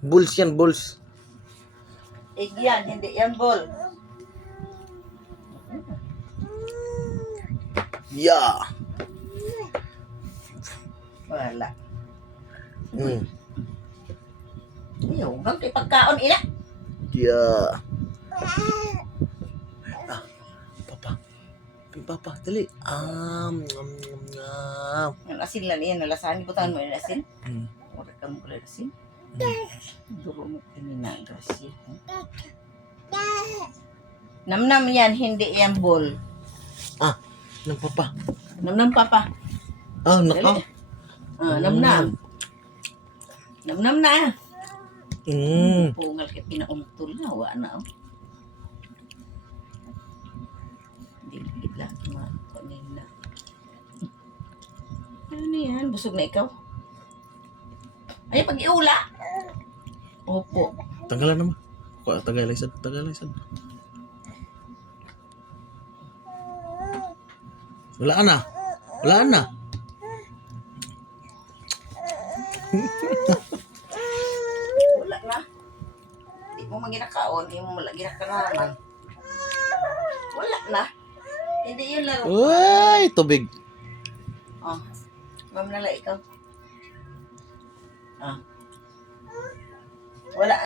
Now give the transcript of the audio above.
Bulls yan, bulls. Egg yan, hindi yan ball. Yeah. Wala. Mm. Ayaw, hanggang kay pagkaon ina. Yeah. Ah, papa. Papa, dali. Ang asin lang yan, nalasahan. Butangan mo yung asin. Mm. Wala ka mo ulit asin. Duro mo kininagrasya. Namnam yan, hindi yan ball. Ah, ng papa. Namnam papa. Ah, nako. Namnam. Namnam na. Mm. Pungal kay pinaumtol na. Wa na. Oh. Diligid lang. Kanina. Ano yan? Busog na ikaw? Ay, pag-iula. Opo. Tagalan naman. Tagalaysan. Wala na. Wala na. Hindi mo maginakaon. Hindi mo wala ginakaraman. Wala na. Hindi yun laro. Uy, tubig. Oh. Ma'am nala ikaw. Ah. Wala.